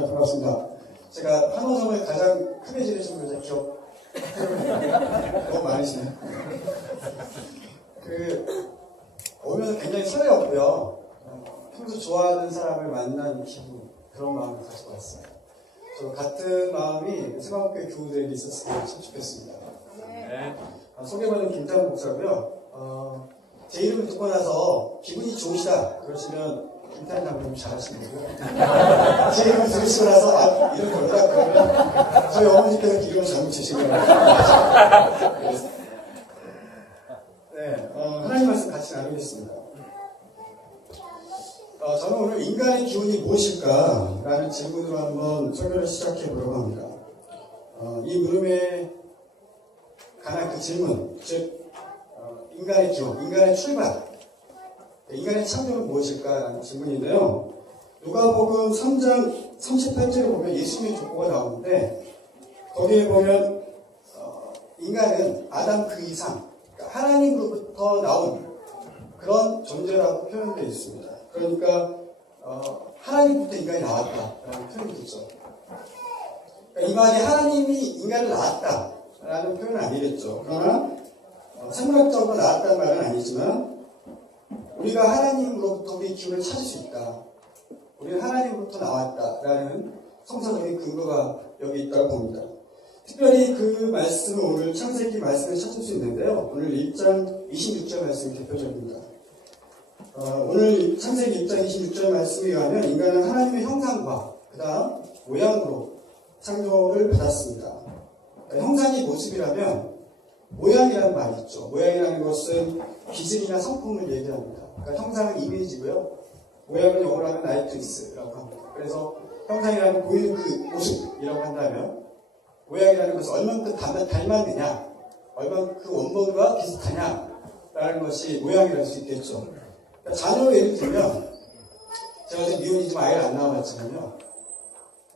반갑습니다. 제가 한호성을 가장 크게 지르신 분들 기억 너무 많으시네요. 오면서 굉장히 설레었고요. 평소 좋아하는 사람을 만난 기분, 그런 마음을 가지고 왔어요. 저 같은 마음이 세방교회 교우들에게 있었으면 참 좋겠습니다. 네. 소개받은 김태환 목사고요. 제 이름을 듣고 나서 기분이 좋으시다 그러시면 김태환 장로님 잘하시는 거고요. 제 이름을 들으시고 나서 이름 걸다 그러면 저희 어머니께서 이름을 잘못 주신 거예요. 네, 하나님 말씀 같이 나누겠습니다. 저는 오늘 인간의 기운이 무엇일까? 라는 질문으로 한번 설교를 시작해 보려고 합니다. 이 물음에 관한 그 질문, 즉 인간의 기원, 인간의 출발, 인간의 창조는 무엇일까? 라는 질문인데요. 누가복음 3장 38절에 보면 예수님의 족보가 나오는데 거기에 보면 인간은 아담 그 이상, 그러니까 하나님으로부터 나온 그런 존재라고 표현되어 있습니다. 그러니까 하나님부터 인간이 나왔다라는 표현이 있죠. 그러니까 이 말이 하나님이 인간을 낳았다라는 표현은 아니겠죠. 그러나 생물학적으로 나왔다는 말은 아니지만 우리가 하나님으로부터 우리 기운을 찾을 수 있다. 우리는 하나님으로부터 나왔다라는 성서적인 근거가 여기 있다고 봅니다. 특별히 그 말씀을 오늘 창세기 말씀을 찾을 수 있는데요. 오늘 1장 26절 말씀이 대표적입니다. 오늘 창세기 1장 26절 말씀에 의하면 인간은 하나님의 형상과 그 다음 모양으로 창조를 받았습니다. 그러니까 형상이 모습이라면 모양이라는 말이 있죠. 모양이라는 것은 기질이나 성품을 얘기합니다. 그러니까 형상은 이미지고요. 모양은 영어로 하면 라이트니스라고 합니다. 그래서 형상이라는 보이는 그 모습이라고 한다면 모양이라는 것은 얼만큼 닮았느냐, 얼만큼 그 원본과 비슷하냐라는 것이 모양이랄 수 있겠죠. 그러니까 자녀로 예를 들면 제가 지금 미혼이지만 아이를 안 낳아봤지만요.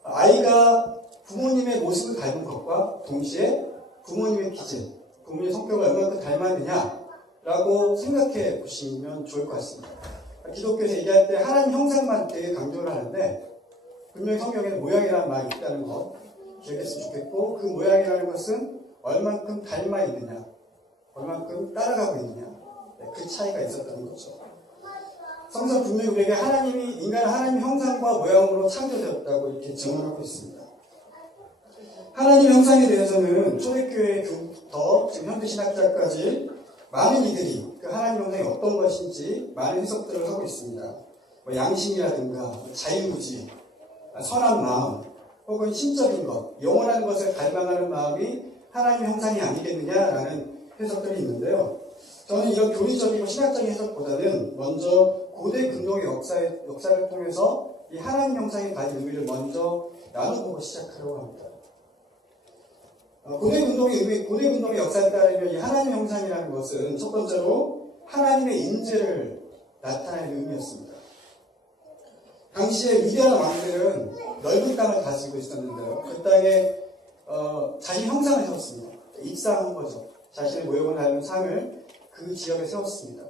아이가 부모님의 모습을 닮은 것과 동시에 부모님의 기질, 부모님의 성격을 얼마큼 닮았느냐라고 생각해 보시면 좋을 것 같습니다. 기독교에서 얘기할 때 하나님 형상만 되게 강조를 하는데 분명히 성경에는 모양이라는 말이 있다는 것 기억했으면 좋겠고 그 모양이라는 것은 얼만큼 닮아 있느냐, 얼만큼 따라가고 있느냐 그 차이가 있었다는 거죠. 성경 분명히 우리에게 인간은 하나님 형상과 모양으로 창조되었다고 이렇게 증언하고 있습니다. 하나님 형상에 대해서는 초대교회 교부터 지금 현대 신학자까지 많은 이들이 그 하나님 형상이 어떤 것인지 많은 해석들을 하고 있습니다. 양심이라든가 자유의지, 선한 마음, 혹은 신적인 것, 영원한 것을 갈망하는 마음이 하나님 형상이 아니겠느냐라는 해석들이 있는데요. 저는 이런 교리적이고 신학적인 해석보다는 먼저 고대 근동의 역사를 통해서 이 하나님 형상이 가진 의미를 먼저 나눠보고 시작하려고 합니다. 고대 근동의 역사에 따르면 이 하나님 형상이라는 것은 첫 번째로 하나님의 인재를 나타내는 의미였습니다. 당시에 위대한 왕들은 넓은 땅을 다스리고 있었는데요. 그 땅에 자신 형상을 세웠습니다. 입상한 거죠. 자신의 모형을 닮은 상을 그 지역에 세웠습니다.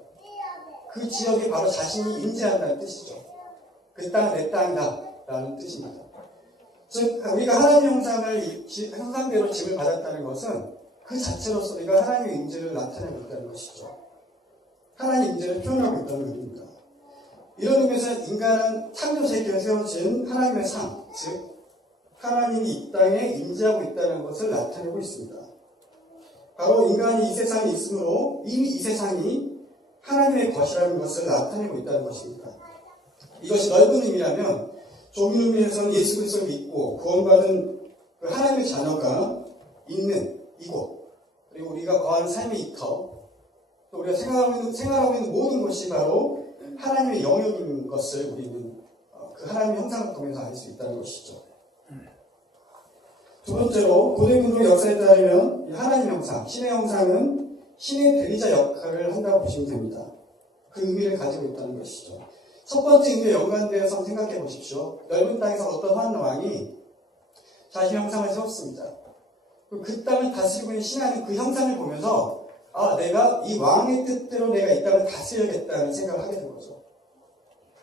그 지역이 바로 자신이 임재한다는 뜻이죠. 그 땅은 내 땅이다 라는 뜻입니다. 즉 우리가 하나님 형상대로 짐을 받았다는 것은 그 자체로서 우리가 하나님의 임재를 나타내고 있다는 것이죠. 하나님의 임재를 표현하고 있다는 의미입니다. 이런 의미에서 인간은 창조세계에 세워진 하나님의 상, 즉 하나님이 이 땅에 임재하고 있다는 것을 나타내고 있습니다. 바로 인간이 이 세상에 있으므로 이미 이 세상이 하나님의 것이라는 것을 나타내고 있다는 것입니다. 이것이 넓은 의미라면 좁은 의미에서는 예수 그리스도를 믿고 구원받은 그 하나님의 자녀가 있는 이곳, 그리고 우리가 거하는 삶의 이터, 또 우리가 생활하고 있는 모든 것이 바로 하나님의 영역인 것을 우리는 그 하나님의 형상을 통해서 알 수 있다는 것이죠. 두 번째로 고대 근동의 역사에 따르면 이 하나님 형상, 신의 형상은 신의 대리자 역할을 한다고 보시면 됩니다. 그 의미를 가지고 있다는 것이죠. 첫 번째 의미에 연관되어서 생각해 보십시오. 넓은 땅에서 어떤 한 왕이 자신의 형상을 세웠습니다. 그 땅을 다스리고 있는 신하는 그 형상을 보면서 내가 이 왕의 뜻대로 내가 이 땅을 다스려야겠다는 생각을 하게 된 거죠.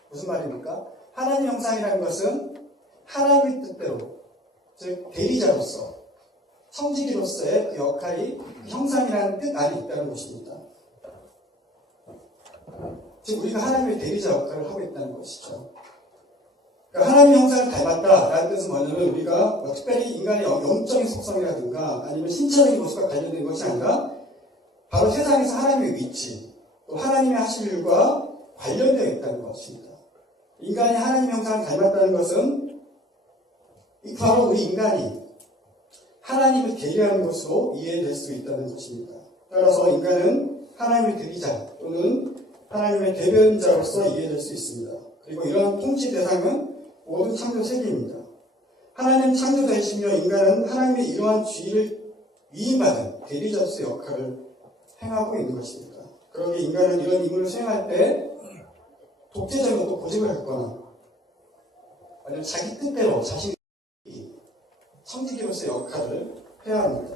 무슨 말입니까? 하나님 형상이라는 것은 하나님의 뜻대로, 즉 대리자로서, 청지기로서의 그 역할이 형상이라는 뜻 안에 있다는 것입니다. 즉 우리가 하나님의 대리자 역할을 하고 있다는 것이죠. 그러니까 하나님의 형상을 닮았다라는 뜻은 뭐냐면 우리가 특별히 인간의 영적인 속성이라든가 아니면 신체적인 모습과 관련된 것이 아니라 바로 세상에서 하나님의 위치, 또 하나님의 하실 일과 관련되어 있다는 것입니다. 인간이 하나님의 형상을 닮았다는 것은 바로 우리 인간이 하나님을 대리하는 것으로 이해될 수 있다는 것입니다. 따라서 인간은 하나님의 대리자 또는 하나님의 대변자로서 이해될 수 있습니다. 그리고 이런 통치 대상은 모든 창조 세계입니다. 하나님 창조자이시며 인간은 하나님의 이러한 주의를 위임받은 대리자로서의 역할을 행하고 있는 것입니다. 그러기에 인간은 이런 임무를 수행할 때 독재적인 어떤 고집을 갖거나 아니면 자기 뜻대로 자신이 청지기로서의 역할을 해야 합니다.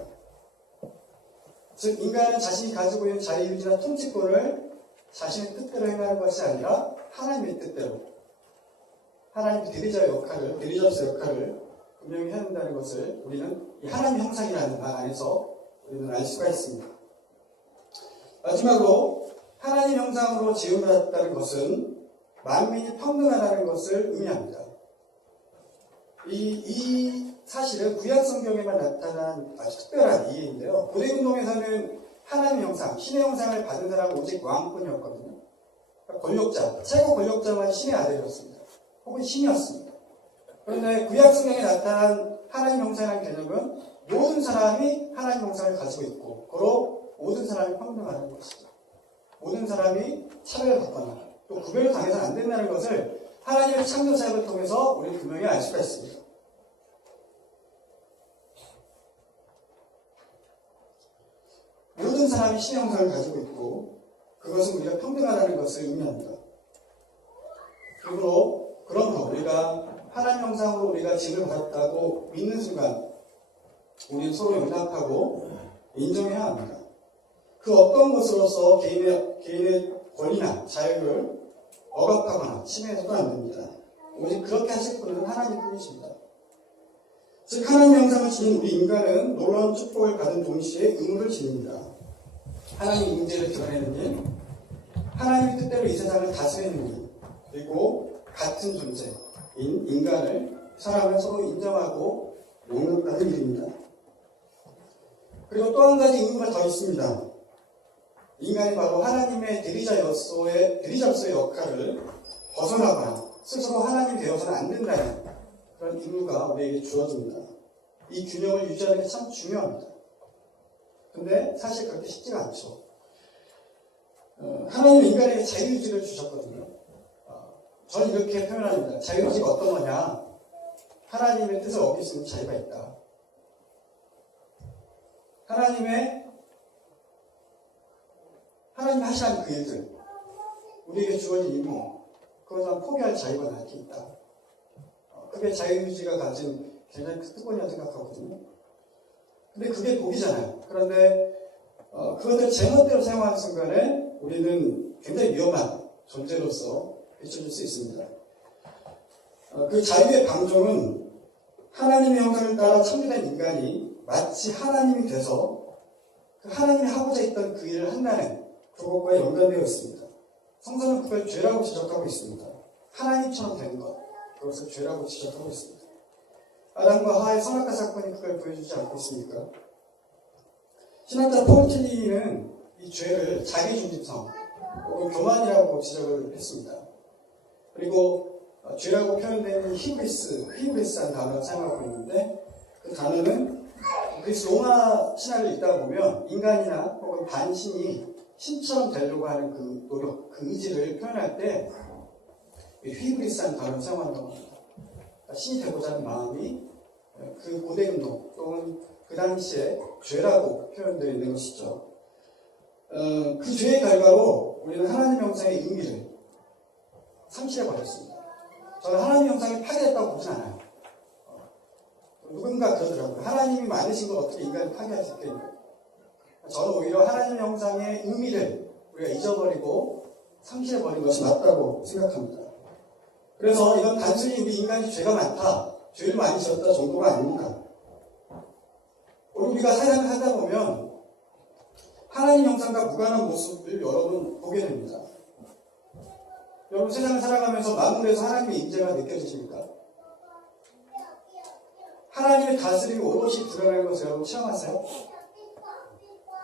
즉 인간은 자신이 가지고 있는 자유의지나 통치권을 자신의 뜻대로 행하는 것이 아니라 하나님의 뜻대로 하나님의 대리자의 역할을, 대리자로서의 역할을 분명히 해야 한다는 것을 우리는 이 하나님의 형상이라는 말 안에서 우리는 알 수가 있습니다. 마지막으로 하나님 형상으로 지음받았다는 것은 만민이 평등하다는 것을 의미합니다. 이 사실은 구약 성경에만 나타난 아주 특별한 이해인데요. 고대운동에서는 하나님의 형상, 신의 형상을 받은 사람은 오직 왕뿐이었거든요. 그러니까 권력자, 최고 권력자만 신의 아들이었습니다. 혹은 신이었습니다. 그런데 구약 성경에 나타난 하나님 형상이라는 개념은 모든 사람이 하나님 형상을 가지고 있고 그로 모든 사람이 평등하다는 것이죠. 모든 사람이 차별을 받거나 또 구별을 당해서는 안 된다는 것을 하나님의 창조 사역을 통해서 우리는 분명히 알 수가 있습니다. 모든 사람이 신의 형상을 가지고 있고 그것은 우리가 평등하다는 것을 의미합니다. 그러므로 우리가 하나님 형상으로 우리가 지음을 받았다고 믿는 순간 우리는 서로 용납하고 인정해야 합니다. 그 어떤 것으로서 개인의 권리나 자유를 억압하거나 침해해서도 안 됩니다. 오직 그렇게 하실 분은 하나님 뿐이십니다. 즉 하나님 형상을 지닌 우리 인간은 놀라운 축복을 받은 동시에 의무를 지닙니다. 하나님 임재를 드러내는 일, 하나님의 뜻대로 이 세상을 다스리는 일, 그리고 같은 존재인 인간을 사람을 서로 인정하고 용납하는 일입니다. 그리고 또 한 가지 의무가 더 있습니다. 인간이 바로 하나님의 대리자로서의 역할을 벗어나거나 스스로 하나님이 되어서는 안 된다는 그런 의무가 우리에게 주어집니다. 이 균형을 유지하는 게 참 중요합니다. 근데 사실 그렇게 쉽지가 않죠. 하나님은 인간에게 자유의지를 주셨거든요. 저는 이렇게 표현합니다. 자유의지가 어떤 거냐? 하나님의 뜻을 어길 수 있는 자유가 있다. 하나님이 하시는 그 일들, 우리에게 주어진 임무, 그것을 포기할 자유가 나에게 있다. 그게 자유의지가 가진 굉장히 큰 특권이라고 생각하거든요. 근데 그게 복이잖아요. 그런데 그것을 제멋대로 사용하는 순간에 우리는 굉장히 위험한 존재로서 비춰질 수 있습니다. 그 자유의 방종은 하나님의 형상을 따라 창조된 인간이 마치 하나님이 돼서 그 하나님이 하고자 했던 그 일을 한다는 그것과 연관되어 있습니다. 성서는 그걸 죄라고 지적하고 있습니다. 하나님처럼 되는 것, 그것을 죄라고 지적하고 있습니다. 아담과 하와의 선악과 사건이 그걸 보여주지 않고 있습니까? 신학자 폴 틸리는 이 죄를 자기중심성 혹은 교만이라고 지적을 했습니다. 그리고 죄라고 표현되는 히브리스라는 단어를 사용하고 있는데 그 단어는 그리스 로마 신화를 읽다 보면 인간이나 혹은 반신이 신처럼 되려고 하는 그 노력, 그 의지를 표현할 때 히브리스라는 단어를 사용한다고 합니다. 그러니까 신이 되고자 하는 마음이 그 고대 운동 또는 그 당시에 죄라고 표현되어 있는 것이죠. 그 죄의 결과로 우리는 하나님 형상의 의미를 상실해버렸습니다. 저는 하나님 형상이 파괴됐다고 보진 않아요. 누군가 그러더라고요. 하나님이 만드신 걸 어떻게 인간이 파괴할 수 있겠냐. 저는 오히려 하나님 형상의 의미를 우리가 잊어버리고 상실해버린 것이 맞다고 생각합니다. 그래서 이건 단순히 우리 인간이 죄가 많다 죄를 많이 지었다 정도가 아닙니다. 우리가 세상을 살다 보면 하나님 형상과 무관한 모습을 여러분 보게 됩니다. 여러분 세상을 살아가면서 만물에서 하나님의 임재가 느껴지십니까? 하나님의 다스림이 오롯이 드러나는 것을 여러분 체험하세요?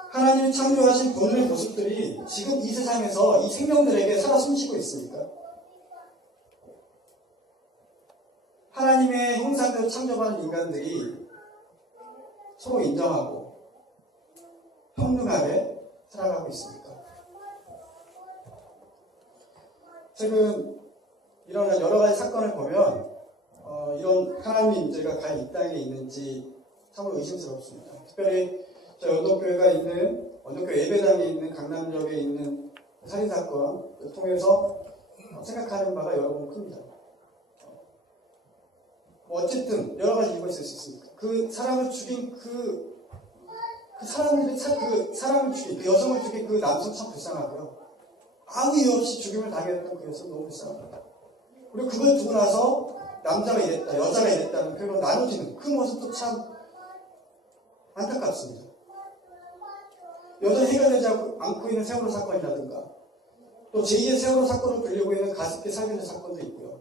하나님이 창조하신 본연의 모습들이 지금 이 세상에서 이 생명들에게 살아 숨쉬고 있습니까? 하나님의 형상대로 창조받은 인간들이 서로 인정하고 평등하게 살아가고 있습니까? 최근 이런 여러 가지 사건을 보면 이런 하나님의 임재가 과연 이 땅에 있는지 참으로 의심스럽습니다. 특별히 저희 언덕교회가 있는 언덕교회 예배당에 있는 강남역에 있는 살인사건을 통해서 생각하는 바가 여러 번 큽니다. 어쨌든 여러 가지 이유가 있을 수 있습니다. 그 사람을 죽인 사람을 죽인 그 여성을 죽인 그 남성 참 불쌍하고요. 아무 이유 없이 죽임을 당했던 그 여성 너무 불쌍합니다. 그리고 그걸 두고 나서 남자가 이랬다, 여자가 이랬다는 표현으로 나눠지는 그 모습도 참 안타깝습니다. 여전히 해결되지 않고 있는 세월호 사건이라든가 또 제2의 세월호 사건을 불리고 있는 가습기 살균의 사건도 있고요.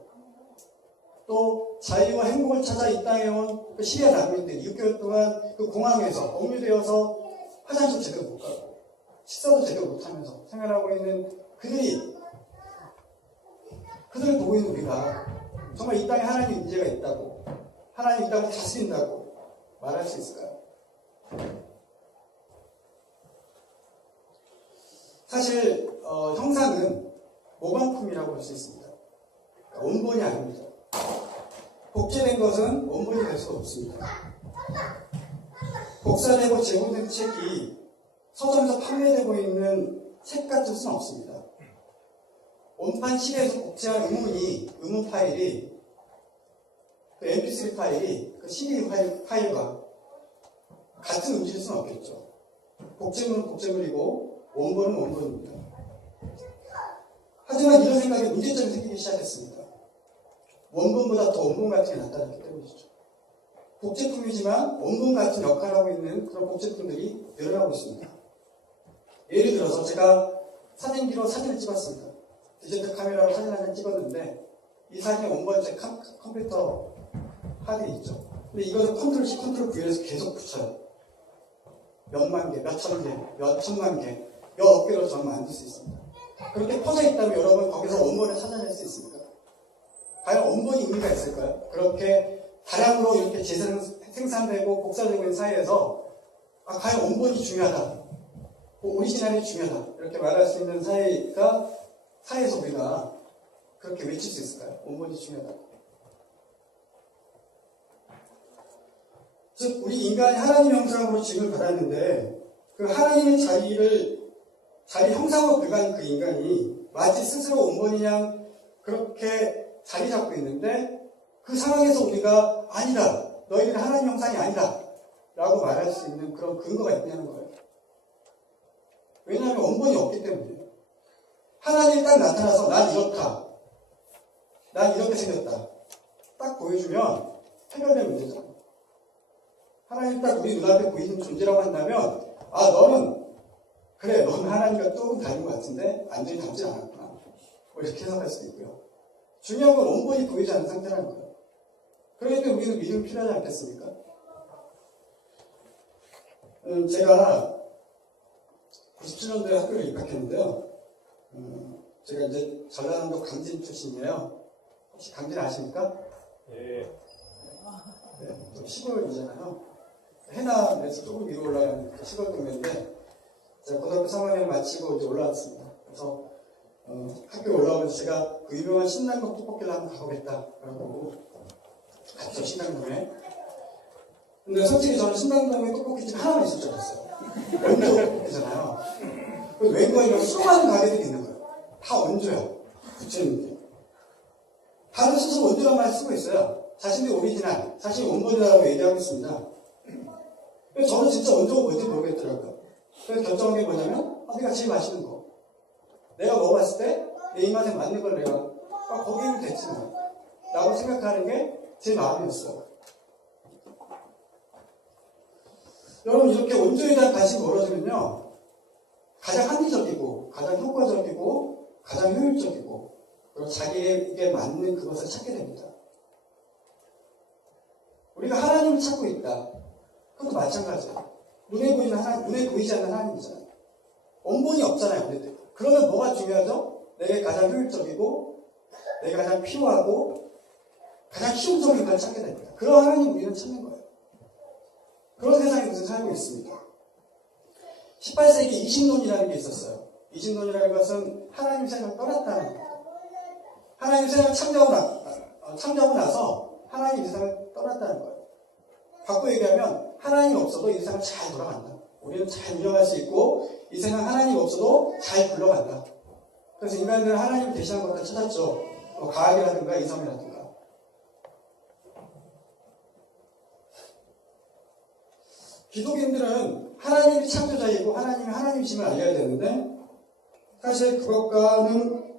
또 자유와 행복을 찾아 이 땅에 온 그 시리아 난민들이 6개월 동안 그 공항에서 억류되어서 화장실 제대로 못 가고 식사도 제대로 못하면서 생활하고 있는 그들을 보고 있는 우리가 정말 이 땅에 하나님의 임재가 있다고 하나님이 이 땅을 다스린다고 말할 수 있을까요? 사실 형상은 모방품이라고 볼 수 있습니다. 그러니까 원본이 아닙니다. 복제된 것은 원본이 될 수 없습니다. 복사되고 제공된 책이 서점에서 판매되고 있는 책 같을 수는 없습니다. 원판 시계에서 복제한 음원 파일이 그 mp3 파일이 그 CD 파일과 같은 음질일 수는 없겠죠. 복제물은 복제물이고 원본은 원본입니다. 하지만 이런 생각에 문제점이 생기기 시작했습니다. 원본보다 더 원본 같은 게 나타났기 때문이죠. 복제품이지만 원본 같은 역할을 하고 있는 그런 복제품들이 늘어나고 있습니다. 예를 들어서 제가 사진기로 사진을 찍었습니다. 디지털 카메라로 사진 한 장 찍었는데 이 사진이 원본 제 컴퓨터 하드에 있죠. 근데 이것을 컨트롤 C, 컨트롤 V에서 계속 붙여요. 몇만 개, 몇천 개, 몇천만 개, 몇 개로 저는 만들 수 있습니다. 그렇게 퍼져 있다면 여러분 거기서 원본을 찾아낼 수 있습니까? 과연 원본이 의미가 있을까요? 그렇게 다량으로 이렇게 생산되고 복사되고 있는 사이에서 과연 원본이 중요하다, 오리지널이 중요하다 이렇게 말할 수 있는 사이에서 우리가 그렇게 외칠 수 있을까요? 원본이 중요하다. 즉 우리 인간이 하나님 형상으로 지음을 받았는데 그 하나님의 자리 형상으로 불과한 그 인간이 마치 스스로 원본이냥 그렇게 자리 잡고 있는데 그 상황에서 우리가 아니다, 너희들은 하나님 형상이 아니다 라고 말할 수 있는 그런 근거가 있냐는 거예요. 왜냐하면 원본이 없기 때문이에요. 하나님이 딱 나타나서 난 이렇다, 난 이렇게 생겼다 딱 보여주면 해결된 문제잖아요. 하나님이 딱 우리 눈앞에 보이는 존재라고 한다면 너는 하나님과 조금 다른 것 같은데 완전히 닮지 않았구나 이렇게 해석할 수도 있고요. 중요한 건 원본이 보이지 않는 상태라는 거예요. 그렇기 때문에 우리는 믿음이 필요하지 않겠습니까? 제가 97년도에 학교를 입학했는데요. 제가 이제 전라남도 강진 출신이에요. 혹시 강진 아십니까? 네. 네, 시골이잖아요. 해남에서 조금 위로 올라가는 시골 동네인데 제가 고등학교 3학년 마치고 이제 올라왔습니다. 그래서 학교에 올라오면서 제가 그 유명한 신당동 떡볶이를 한번 가보겠다 그러고 갔죠, 신당동에. 근데 솔직히 저는 신당동에 떡볶이집 하나만 있을 줄 알았어요. 원조 떡볶이잖아요. 웬거에 수많은 가게들이 있는 거예요. 다 원조야. 부처님들. 다들 스스로 원조란 말 쓰고 있어요. 자신들이 오리지널, 자신이 원본이라고 얘기하고 있습니다. 그래서 저는 진짜 원조가 뭔지 모르겠더라고요. 그래서 결정한 게 뭐냐면 내가 제일 맛있는 거, 내가 먹어봤을 때 내 입맛에 맞는 걸 내가 거기는 됐지 뭐 라고 생각하는 게 제 마음이었어요. 여러분, 이렇게 온조에 대한 관심이 멀어지면요, 가장 합리적이고, 가장 효과적이고, 가장 효율적이고, 그리고 자기에게 맞는 그것을 찾게 됩니다. 우리가 하나님을 찾고 있다. 그것도 마찬가지예요. 눈에 보이지 않는 하나님이잖아요. 원본이 없잖아요, 우리들. 그러면 뭐가 중요하죠? 내게 가장 효율적이고, 내게 가장 필요하고, 가장 실용적인 걸 찾게 됩니다. 그런 하나님 우리는 찾는 거예요. 그런 세상에 우리는 살고 있습니다. 18세기 이신론이라는 게 있었어요. 이신론이라는 것은 하나님 세상을 떠났다는 겁니다. 하나님 세상을 창조하고 나서 하나님 이 세상을 떠났다는 거예요. 바꿔 얘기하면 하나님 없어도 이 세상은 잘 돌아간다. 우리는 잘 운영할 수 있고 이 세상 하나님 없어도 잘 굴러간다. 그래서 인간들은 하나님을 대신한 것을 찾았죠. 과학이라든가 이성이라든가. 기독인들은 하나님이 창조자이고 하나님이 하나님이심을 알려야 되는데 사실 그것과는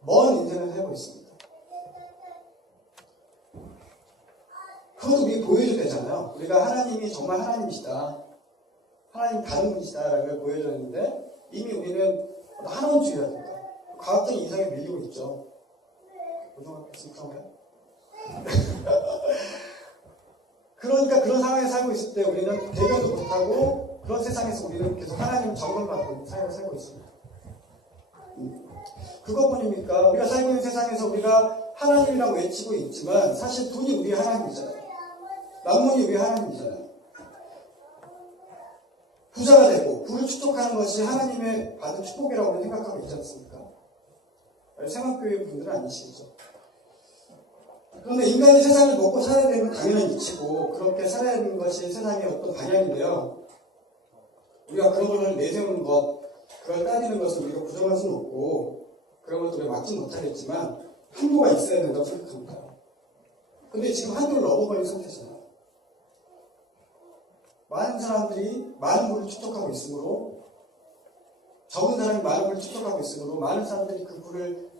먼 인생을 살고 있습니다. 그것도 우리 보여줘야 되잖아요. 우리가 하나님이 정말 하나님이시다. 하나님 다른 분이시다라는 걸 보여줬는데 이미 우리는 한원주의라든가 과학적인 이상에 밀리고 있죠. 고등학교 그런가요? 그러니까 그런 상황에 살고 있을 때 우리는 대변도 못하고 그런 세상에서 우리는 계속 하나님 점검받고 있는 삶을 살고 있습니다. 그것뿐입니까? 우리가 살고 있는 세상에서 우리가 하나님이라고 외치고 있지만 사실 돈이 우리의 하나님이잖아요. 남문이 우리의 하나님이잖아요. 부자가 되고 부를 축복하는 것이 하나님의 받은 축복이라고 생각하고 있지 않습니까? 생활교회 분들은 아니시겠죠. 그런데 인간이 세상을 먹고 살아야 되는 건 당연한 이치고 그렇게 살아야 되는 것이 세상의 어떤 방향인데요. 우리가 그런 걸 내세우는 것, 그걸 따지는 것을 우리가 부정할 수는 없고 그런 것도 우리가 막지 못하겠지만 한도가 있어야 된다고 생각합니다. 근데 지금 한도를 넘어버린 상태잖아요. 많은 사람들이 많은 부를 축적하고 있으므로 적은 사람이 많은 부를 축적하고 있으므로 많은 사람들이 그 부를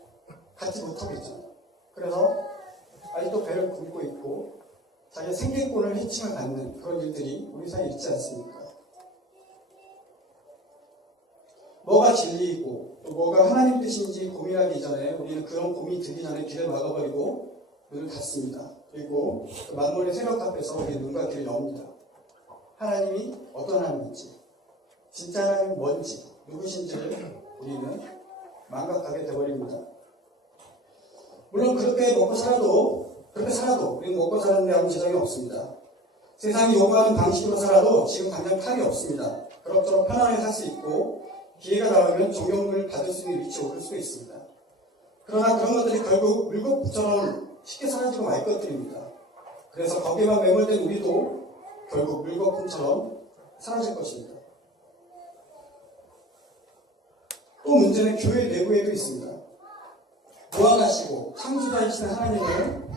갖지 못하고 있잖아요. 그래서 아직도 배를 굶고 있고 자기의 생계권을 해침을 받는 그런 일들이 우리 사이에 있지 않습니까? 뭐가 진리이고 또 뭐가 하나님 뜻인지 고민하기 전에 우리는 그런 고민이 들기 전에 길을 막아버리고 눈을 닫습니다. 그리고 그 만물의 세력 앞에서 우리의 눈과 귀를 엽니다. 하나님이 어떤 하나님인지 진짜 하나님이 뭔지 누구신지를 우리는 망각하게 되어버립니다. 물론 그렇게 살아도 우리는 먹고 사는데 아무 지장이 없습니다. 세상이 요구하는 방식으로 살아도 지금 당장 탈이 없습니다. 그럭저럭 편안하게 살 수 있고 기회가 나오면 존경을 받을 수 있는 위치에 오를 수 있습니다. 그러나 그런 것들이 결국 물거품처럼 쉽게 사라지고 말 것들입니다. 그래서 거기에만 매몰된 우리도 결국 물거품처럼 사라질 것입니다. 또 문제는 교회 내부에도 있습니다. 무한하시고 창조자이신 하나님을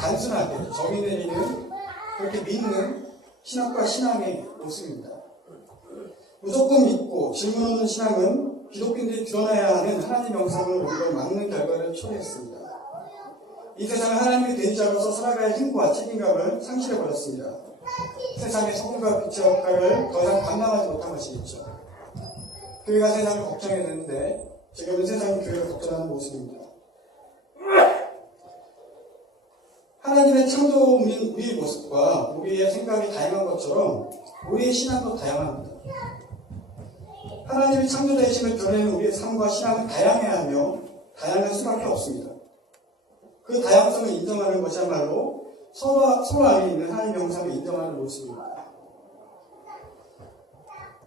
단순하게 정의 내리는 그렇게 믿는 신학과 신앙의 모습입니다. 무조건 믿고 질문 없는 신앙은 기독교인들이 드러나야 하는 하나님 영상을 오히려 막는 결과를 초래했습니다. 이 세상을 하나님의 된 자로서 살아갈 힘과 책임감을 상실해버렸습니다. 세상의 소금과 빛의 역할을 더 이상 감당하지 못한 것이겠죠. 교회가 세상을 걱정해야 되는데 지금은 세상이 교회를 걱정하는 모습입니다. 하나님의 창조인 우리의 모습과 우리의 생각이 다양한 것처럼 우리의 신앙도 다양합니다. 하나님의 창조자이심을 드러내는 우리의 삶과 신앙은 다양해야 하며 다양할 수밖에 없습니다. 그 다양성을 인정하는 것이야말로 서로 안에 있는 하나님의 형상을 인정하는 모습입니다.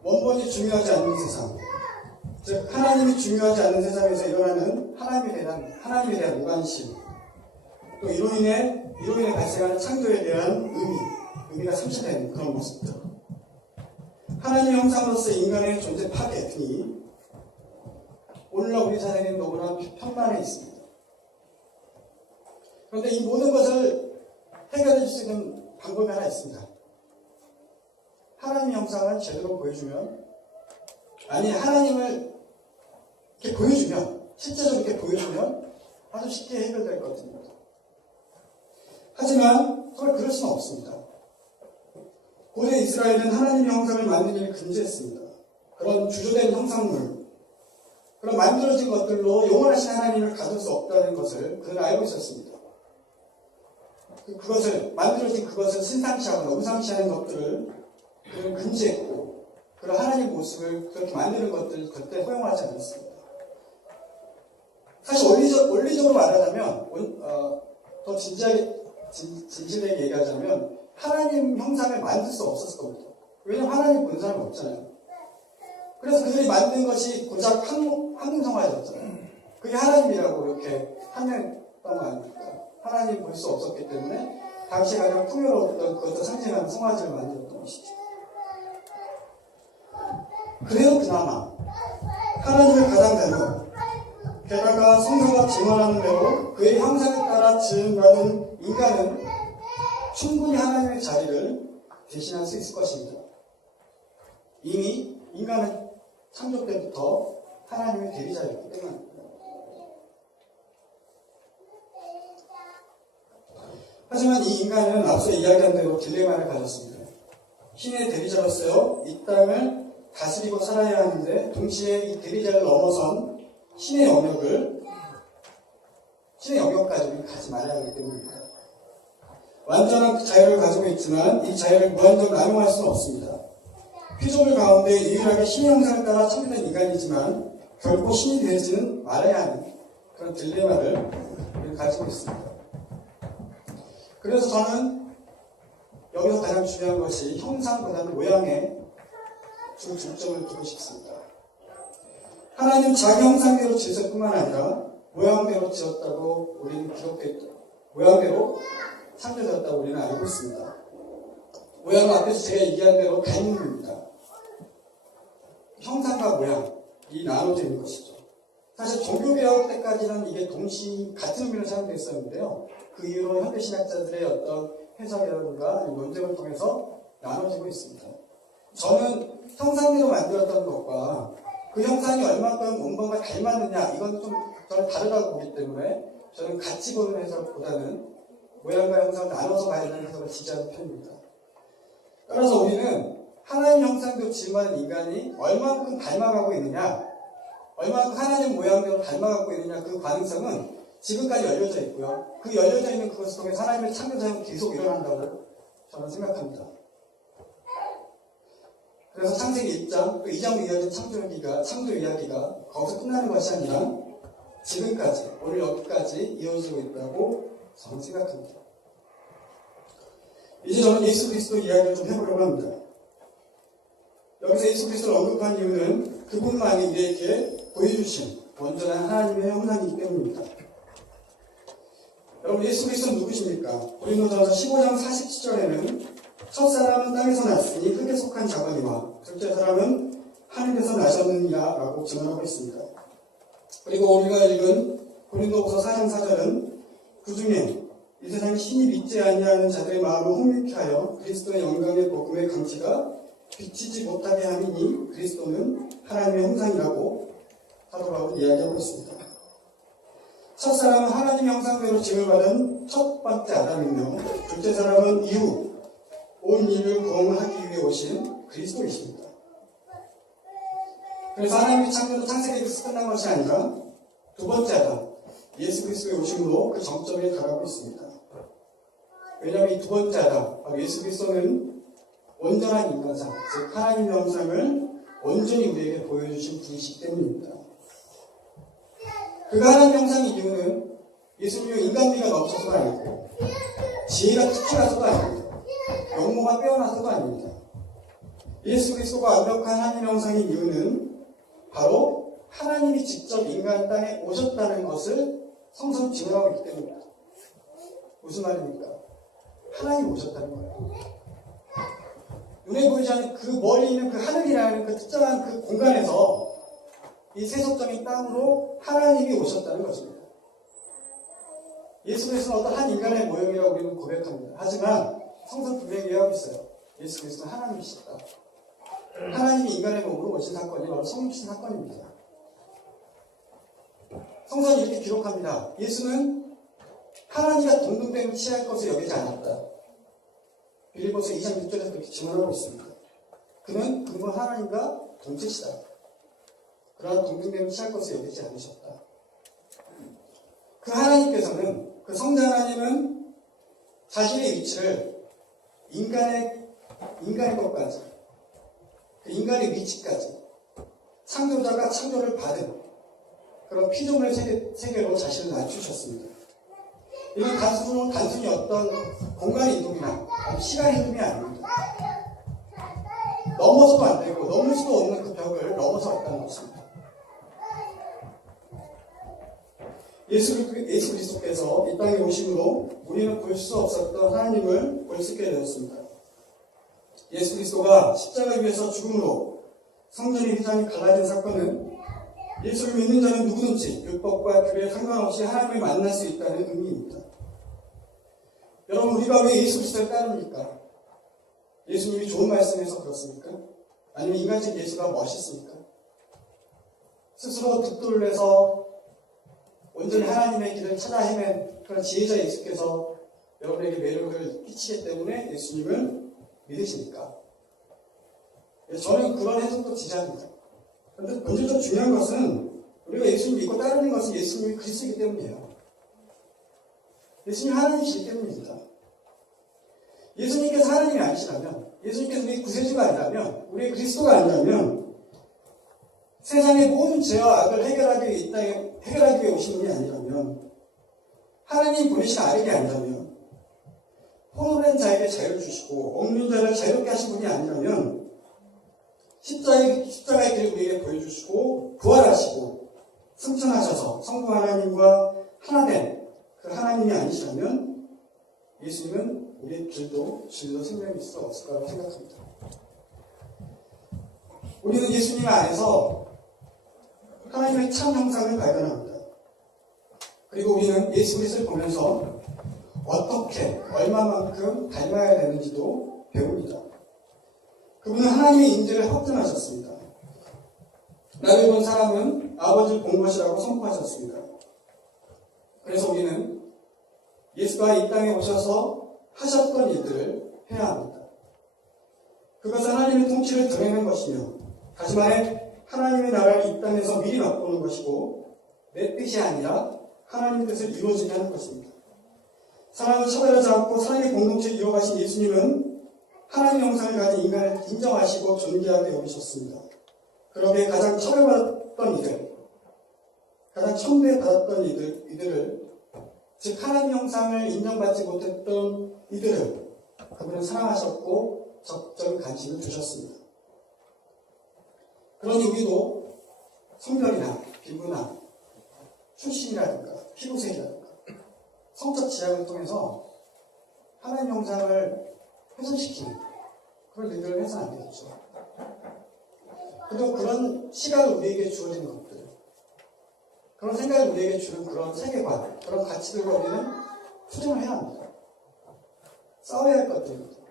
원본이 중요하지 않는 세상, 즉 하나님이 중요하지 않는 세상에서 일어나는 하나님에 대한 무관심, 또 이로 인해 발생하는 창조에 대한 의미가 상실되는 그런 모습들. 하나님의 형상으로서 인간의 존재 파괴 등이 오늘날 우리 사회는 너무나 편만해 있습니다. 그런데 이 모든 것을 해결해 줄 수 있는 방법이 하나 있습니다. 하나님의 형상을 제대로 보여주면, 하나님을 이렇게 보여주면, 실제적으로 이렇게 보여주면 아주 쉽게 해결될 것 같습니다. 하지만 정말 그럴 수는 없습니다. 고대 이스라엘은 하나님의 형상을 만드는 일을 금지했습니다. 그런 주조된 형상물, 그런 만들어진 것들로 영원하신 하나님을 가질 수 없다는 것을 그들은 알고 있었습니다. 그것을 만들어진 그것을 신상시하거나 우상시하는 것들을 그들은 금지했고, 그런 하나님의 모습을 그렇게 만드는 것들을 절대 허용하지 않았습니다. 사실 원리적으로 말하자면, 더 진실되게 얘기하자면 하나님 형상을 만들 수 없었을 겁니다. 왜냐하면 하나님 본 사람이 없잖아요. 그래서 그들이 만든 것이 고작 항공성화였잖아요. 그게 하나님이라고 이렇게 하면 거 아닙니까? 하나님 볼 수 없었기 때문에 당시 가장 풍요로웠던 그것도 상징하는 성화제를 만들었던 것이죠. 그래도 그나마 하나님을 가장 닮은, 게다가 성경과 증언하는 대로 그의 형상에 따라 지음받은 인간은 충분히 하나님의 자리를 대신할 수 있을 것입니다. 이미 인간은 창조 때부터 하나님의 대리자였기 때문입니다. 하지만 이 인간은 앞서 이야기한 대로 딜레마를 가졌습니다. 신의 대리자로서 이 땅을 다스리고 살아야 하는데 동시에 이 대리자를 넘어선 신의 영역까지 가지 말아야 하기 때문입니다. 완전한 자유를 가지고 있지만 이 자유를 무한적으로 남용할 수는 없습니다. 피조물 가운데 유일하게 신의 형상을 따라 창조된 인간이지만 결코 신이 되지는 말아야 하는 그런 딜레마를 가지고 있습니다. 그래서 저는 여기서 가장 중요한 것이 형상보다는 모양에 주로 중점을 두고 싶습니다. 하나님 자기 형상대로 지을 뿐만 아니라 모양대로 지었다고 우리는 기록했다. 모양대로 창조되었다고 우리는 알고 있습니다. 모양은 앞에서 제가 얘기한 대로 닮음입니다. 형상과 모양이 나눠져 있는 것이죠. 사실 종교개혁 때까지는 이게 동시 같은 의미로 사용됐었는데요. 그 이후로 현대신학자들의 어떤 해석이라든가 논쟁을 통해서 나눠지고 있습니다. 저는 형상대로 만들었던 것과 그 형상이 얼마큼 원본과 닮았느냐, 이건 좀 저는 다르다고 보기 때문에 저는 같이 보는 해석보다는 모양과 형상을 나눠서 봐야 되는 해석을 지지하는 편입니다. 따라서 우리는 하나님 형상대로 지음받은 인간이 얼마큼 닮아가고 있느냐, 얼마큼 하나님 모양대로 닮아가고 있느냐, 그 가능성은 지금까지 열려져 있고요. 그 열려져 있는 그것을 통해 하나님의 창조사역은 계속 일어난다고 저는 생각합니다. 그래서 창세기 1장, 또 2장 이야기의 창조 이야기가 거기서 끝나는 것이 아니라 지금까지, 오늘 여기까지 이어지고 있다고 저는 생각합니다. 이제 저는 예수 그리스도 이야기를 좀 해보려고 합니다. 여기서 예수 그리스도를 언급한 이유는 그분만이 우리에게 보여주신 온전한 하나님의 형상이기 때문입니다. 여러분, 예수 그리스도는 누구십니까? 고린도전서 15장 47절에는 첫 사람은 땅에서 났으니 흙에 속한 자거니와 둘째 사람은 하늘에서 나셨느니라 라고 증언하고 있습니다. 그리고 우리가 읽은 고린도후서 4장 4절은 그 중에 이 세상에 신이 믿지 아니하는 자들의 마음을 홍익케 하여 그리스도의 영광의 복음의 강치가 비치지 못하게 함이니 그리스도는 하나님의 형상이라고 사도 바울은 이야기하고 있습니다. 첫 사람은 하나님 형상대로 지음을 받은 첫 번째 아담이며 둘째 사람은 이후 온 일을 구원하기 위해 오신 그리스도이십니다. 그래서 하나님의 창조는 창세기에서 끝난 것이 아니라 두 번째 아담, 예수 그리스도의 오심으로 그 정점에 달하고 있습니다. 왜냐하면 이 두 번째 아담, 바로 예수 그리스도는 온전한 인간상, 즉 하나님의 형상을 온전히 우리에게 보여주신 분이시기 때문입니다. 그가 하나님의 형상의 이유는 예수님의 인간미가 넘쳐서가 아니고 지혜가 특출나서도 아닙니다. 영모가 빼어나서도 아닙니다. 예수 그리스도가 완벽한 하나님의 형상의 이유는 바로 하나님이 직접 인간 땅에 오셨다는 것을 성경 증언하고 있기 때문입니다. 무슨 말입니까? 하나님이 오셨다는 거예요. 눈에 보이지 않는 그 멀리 있는 그 하늘이라는 그 특정한 그 공간에서 이 세속적인 땅으로 하나님이 오셨다는 것입니다. 예수 그리스도는 어떤 한 인간의 모형이라고 우리는 고백합니다. 하지만 성경 분명히 얘기하고 있어요. 예수 그리스도는 하나님이시다. 하나님이 인간의 몸으로 오신 사건이 바로 성육신 사건입니다. 성경이 이렇게 기록합니다. 예수는 하나님과 동등됨을 취할 것을 여기지 않았다. 빌립보서 2장 6절에서 그렇게 증언하고 있습니다. 그는 근본 하나님과 동체시다. 그러나 동등됨을 취할 것을 여기지 않으셨다. 그 하나님께서는, 그 성자 하나님은 자신의 위치를 인간의 것까지, 그 인간의 위치까지, 창조자가 창조를 받은 그런 피조물 세계로 자신을 낮추셨습니다. 이건 단순히 어떤 공간의 이동이나 시간의 이동이 아닙니다. 넘어서도 안 되고 넘을 수도 없는 그 벽을 넘어서 왔다는 것입니다. 예수 그리스도께서 이 땅에 오심으로 우리는 볼 수 없었던 하나님을 볼 수 있게 되었습니다. 예수 그리스도가 십자가 위에서 죽음으로 성전이 휘장이 갈라진 사건은 예수를 믿는 자는 누구든지 율법과 규례에 상관없이 하나님을 만날 수 있다는 의미입니다. 여러분, 우리가 왜 예수 그리스도를 따릅니까? 예수님이 좋은 말씀에서 그렇습니까? 아니면 인간적 예수가 멋있습니까? 스스로 득도를 온전히 하나님의 길을 찾아 헤맨 그런 지혜자 예수께서 여러분에게 매력을 끼치기 때문에 예수님을 믿으십니까? 저는 그런 해석도 지지합니다. 그런데 본질적으로 중요한 것은 우리가 예수님 믿고 따르는 것은 예수님이 그리스도이기 때문이에요. 예수님이 하나님이시기 때문입니다. 예수님께서 하나님이 아니시라면, 예수님께서 우리의 구세주가 아니라면, 우리의 그리스도가 아니라면 세상의 모든 죄와 악을 해결하기 위해 오신 분이 아니라면, 하나님 보내신 아들이 아니라면, 포로된 자에게 자유를 주시고 억눌린 자를 자유롭게 하신 분이 아니라면 십자가의 길을 우리에게 보여주시고 부활하시고 승천하셔서 성부 하나님과 하나된 그 하나님이 아니시라면 예수님은 우리의 길도 진리도 생명일 수 없을 거라고 생각합니다. 우리는 예수님 안에서 하나님의 참 형상을 발견합니다. 그리고 우리는 예수 그리스도를 보면서 어떻게, 얼마만큼 닮아야 되는지도 배웁니다. 그분은 하나님의 인재를 확증하셨습니다. 나를 본 사람은 아버지를 본 것이라고 선포하셨습니다. 그래서 우리는 예수가 이 땅에 오셔서 하셨던 일들을 해야 합니다. 그것은 하나님의 통치를 드러내는 것이며, 다시 말해 하나님의 나라를 이 땅에서 미리 맛보는 것이고, 내 뜻이 아니라 하나님의 뜻을 이루어지게 하는 것입니다. 사람을 차별하지 않고 사람의 공동체를 이어가신 예수님은 하나님의 형상을 가진 인간을 인정하시고 존귀하게 여기셨습니다. 그러기에 가장 차별받았던 이들, 가장 천대받았던 이들을, 즉 하나님의 형상을 인정받지 못했던 이들을 그분은 사랑하셨고 적절한 관심을 주셨습니다. 그러니 우리도 성별이나 피부나 출신이라든가 피부색이라든가 성적 지향을 통해서 하나님 형상을 훼손시키는 그런 일들을 해서는 안 되겠죠. 그리고 그런 시각을 우리에게 주어지는 것들, 그런 생각을 우리에게 주는 그런 세계관, 그런 가치들과 우리는 투쟁을 해야 합니다. 싸워야 할 것들입니다.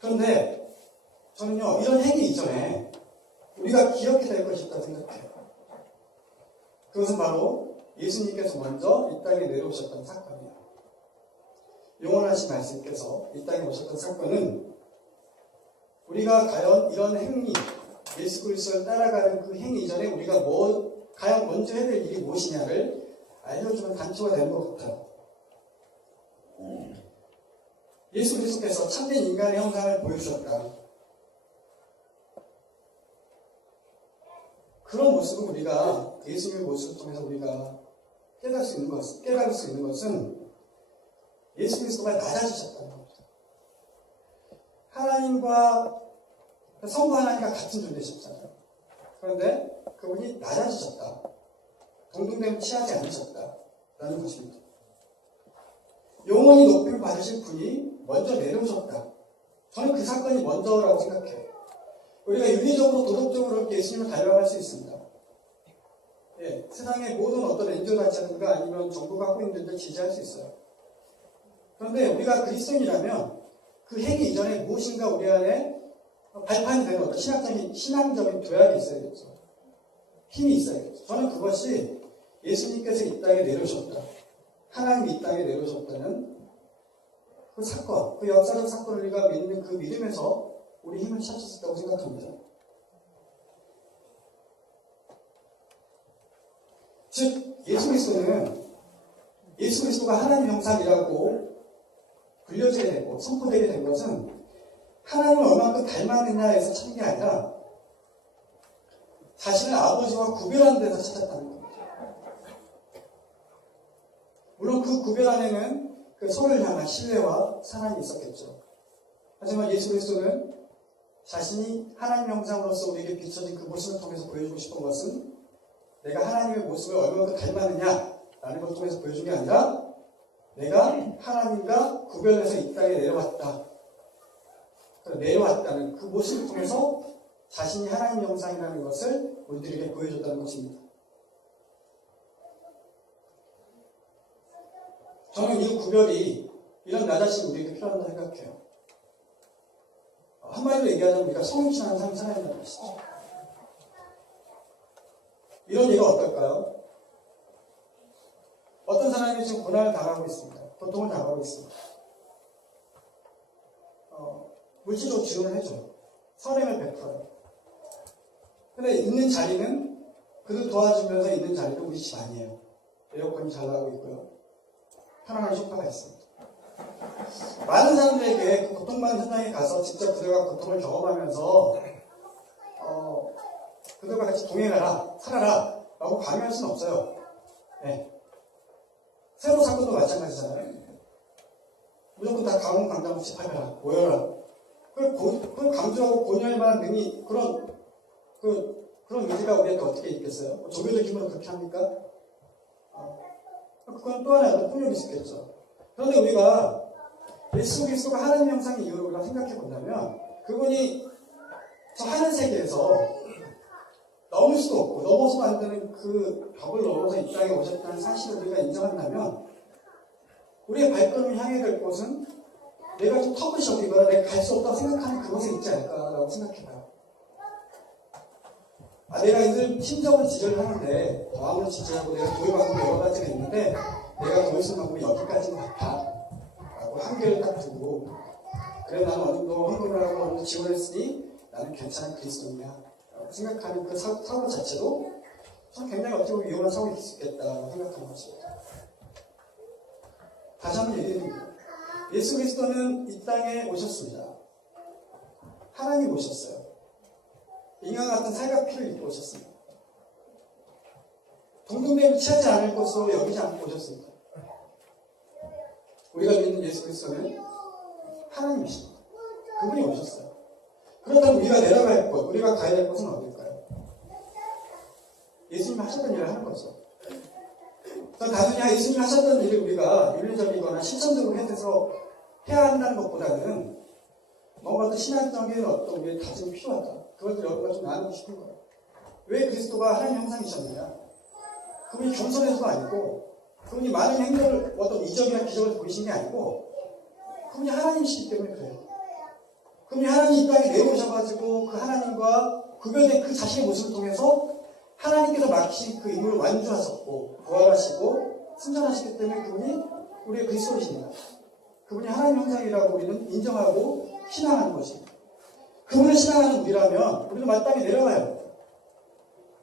그런데 저는요, 이런 행위 이전에 우리가 기억해야 될 것이 있다고 생각해요. 그것은 바로 예수님께서 먼저 이 땅에 내려오셨던 사건이에요. 영원하신 말씀께서 이 땅에 오셨던 사건은 우리가 과연 이런 행위, 예수 그리스도를 따라가는 그 행위 이전에 우리가 과연 먼저 해야 될 일이 무엇이냐를 알려주는 단초가 되는 것 같아요. 예수 그리스도께서 참된 인간의 형상을 보여주셨다. 그런 모습을 우리가 예수님의 모습을 통해서 우리가 깨달을 수 있는 것은 예수 그리스도가 낮아지셨다는 겁니다. 하나님과 성부 하나님과 같은 존재셨잖아요. 그런데 그분이 낮아지셨다. 동등됨을 취하지 않으셨다라는 것입니다. 영원히 높임을 받으실 분이 먼저 내려오셨다. 저는 그 사건이 먼저라고 생각해요. 우리가 윤리적으로 도덕적으로 예수님을 닮아갈 수 있습니다. 예, 세상의 모든 어떤 엔지오 단체든가 아니면 정부가 하고 있는 데를 지지할 수 있어요. 그런데 우리가 그리스도인이라면 그 행위 이전에 무엇인가 우리 안에 발판이 되는 어떤 신앙적인 도약이 있어야겠죠. 힘이 있어야겠죠. 저는 그것이 예수님께서 이 땅에 내려오셨다. 하나님이 이 땅에 내려오셨다는 그 사건, 그 역사적 사건을 우리가 믿는 그 믿음에서 우리 힘을 찾을 수 있다고 생각합니다. 즉 예수 그리스도가 하나님 형상이라고 불려지게 되고 선포되게 된 것은 하나님을 얼마큼 닮았느냐에서 찾은 게 아니라 자신을 아버지와 구별하는 데서 찾았다는 겁니다. 물론 그 구별 안에는 그 서로를 향한 신뢰와 사랑이 있었겠죠. 하지만 예수 그리스도는 자신이 하나님 형상으로서 우리에게 비춰진 그 모습을 통해서 보여주고 싶은 것은 내가 하나님의 모습을 얼마나 닮았느냐라는 것을 통해서 보여준 게 아니라 내가 하나님과 구별해서 이 땅에 내려왔다. 내려왔다는 그 모습을 통해서 자신이 하나님 형상이라는 것을 우리들에게 보여줬다는 것입니다. 저는 이 구별이 이런 나 자신 우리에게 필요하다고 생각해요. 한마디로 얘기하자면 우리가 성신하는 삶을 살아야 된다는 것이죠. 이런 얘기가 어떨까요? 어떤 사람이 지금 고난을 당하고 있습니다. 고통을 당하고 있습니다. 물질적으로 지원을 해줘요. 선행을 베풀어요. 근데 있는 자리는 그들 도와주면서 있는 자리는 우리 집 아니에요. 에어컨이 잘 나가고 있고요. 편안한 소파가 있습니다. 많은 사람들에게 그 고통받는 현장에 가서 직접 그들과 고통을 경험하면서 그들과 같이 동행하라, 살아라 라고 강요할 수는 없어요. 네. 세로 사건도 마찬가지잖아요. 무조건 다 강원 강당 집합해라, 모여라. 그걸 강조하고 권유할 만한 능이 그런 의지가 우리한테 어떻게 있겠어요? 종교적 힘으로 그렇게 합니까? 그건 또 하나의 어떤 폭력이 있겠죠. 그런데 우리가 예수 그리스도가 하나님 형상의 이유로 우리가 생각해 본다면 그분이 저 하늘 세계에서 넘을 수도 없고 넘어서도 안 되는 그 벽을 넘어서 이 땅에 오셨다는 사실을 우리가 인정한다면 우리의 발걸음을 향해 갈 곳은 내가 좀 터부셔지거나 내가 갈 수 없다고 생각하는 그곳에 있지 않을까라고 생각해봐요. 내가 이들 심적으로 지지를 하는데 마음으로 지지하고 내가 도울 방법이 여러 가지가 있는데 내가 도울 수 있는 방법이 여기까지인 것 같아 라고 한계를 딱 두고 그래 나는 어느 정도 헌금을 하고 어느 정도 지원했으니 나는 괜찮은 그리스도인이야 라고 생각하는 그 사고 자체도 참 굉장히 어떻게 보면 위험한 사고일 수 있겠다고 생각하는 것입니다. 다시 한번 얘기해드립니다. 예수 그리스도는 이 땅에 오셨습니다. 하나님 오셨어요. 인간 같은 살과 피를 입고 오셨습니다. 동등됨을 취하지 않을 것으로 여기지 않고 오셨습니다. 우리가 믿는 예수 그리스도는 하나님이십니다. 그분이 오셨어요. 그렇다면 우리가 내려갈 것, 우리가 가야 될 곳은 어딜까요? 예수님이 하셨던 일을 하는 거죠. 단순히 예수님이 하셨던 일을 우리가 윤리적이거나 실천적으로 해야 한다는 것보다는 뭔가 또 신앙적인 어떤 우리의 다짐이 필요하다. 그것을 여러분과 좀 나누고 싶은 거예요. 왜 그리스도가 하나님 형상이셨느냐? 그분이 겸손해서도 아니고, 그분이 많은 행동을, 어떤 이적이나 기적을 보이신 게 아니고, 그분이 하나님이시기 때문에 그래요. 그분이 하나님 이 땅에 내려오셔가지고, 그 하나님과 구별된 그 자신의 모습을 통해서 하나님께서 맡기신 그 임무를 완주하셨고, 부활하시고, 승천하시기 때문에 그분이 우리의 그리스도이십니다. 그분이 하나님 형상이라고 우리는 인정하고 신앙하는 것입니다. 그분을 신앙하는 우리라면 우리도 마땅히 내려가야 합니다.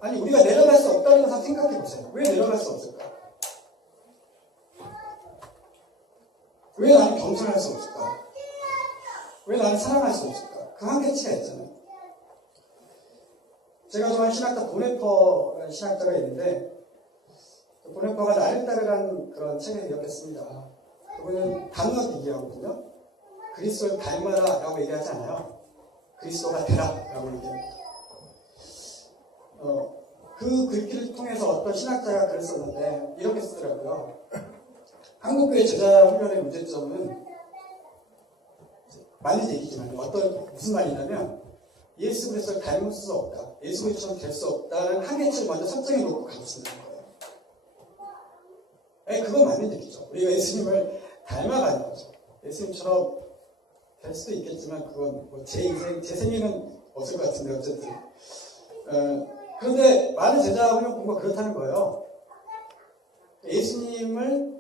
아니 우리가 내려갈 수 없다는 것을 생각해 보세요. 왜 내려갈 수 없을까? 왜 나는 겸손할 수 없을까? 왜 나는 사랑할 수 없을까? 그 한계치가 있잖아요. 제가 좋아하는 신학자 보네퍼라는 신학자가 있는데 보네퍼가 나를 따르라는 그런 책을 기억했습니다. 그분은 단호하게 얘기하거든요. 그리스도를 닮아라 라고 얘기하지 않아요. 그리스도가 되라 라고 얘기합니다. 그 글귀를 통해서 어떤 신학자가 글을 썼는데 이렇게 쓰더라고요. 한국교회 제자 훈련의 문제점은 많은 얘기지만 무슨 말이냐면 예수 그리스도를 닮을 수 없다. 예수 그리스도처럼 될 수 없다는 한계치를 먼저 설정해 놓고 가르치는 거예요. 그건 맞는 얘기죠. 우리가 예수님을 닮아가는 거죠. 예수님처럼 될 수도 있겠지만 그건 제 인생, 제 생애는 없을 것 같은데 어쨌든. 그런데 많은 제자 훈련 공부가 그렇다는 거예요. 예수님을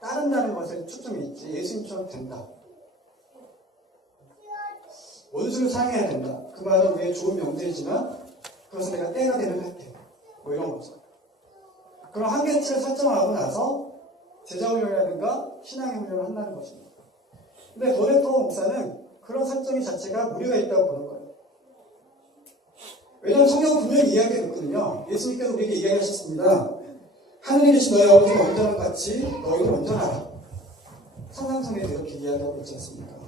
따른다는 것에 초점이 있지 예수님처럼 된다. 원수를 사랑해야 된다. 그 말은 우리의 좋은 명제이지만 그것은 내가 때가 되면 할게. 뭐 이런 거죠. 그런 한계치를 설정하고 나서 제자훈련이라든가 신앙의 훈련을 한다는 것입니다. 근데 도레토 목사는 그런 설정이 자체가 무리가 있다고 보는 거예요. 왜냐하면 성경 분명히 이야기했거든요. 예수님께서 우리에게 이야기하셨습니다. 하늘에 계신 너희 아버지가 온전한 같이 너희도 온전하라. 상상성에서 이렇게 이야기하고 있지 않습니까?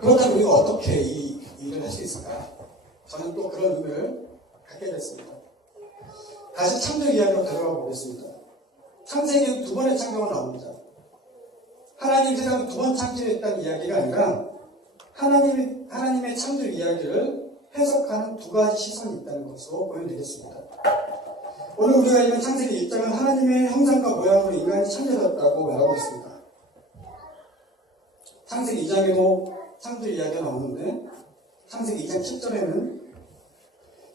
그렇다면 우리가 어떻게 이 일을 할 수 있을까? 저는 또 그런 의미를 갖게 됐습니다. 다시 창조 이야기로 들어가 보겠습니다. 창세기는 두 번의 창조가 나옵니다. 하나님 세상을 두 번 창조했다는 이야기가 아니라 하나님의 창조 이야기를 해석하는 두 가지 시선이 있다는 것으로 보여드리겠습니다. 오늘 우리가 읽은 창세기 1장은 하나님의 형상과 모양으로 인간이 창조되었다고 말하고 있습니다. 창세기 2장에도 창조 이야기가 나오는데 창세기 2장 10절에는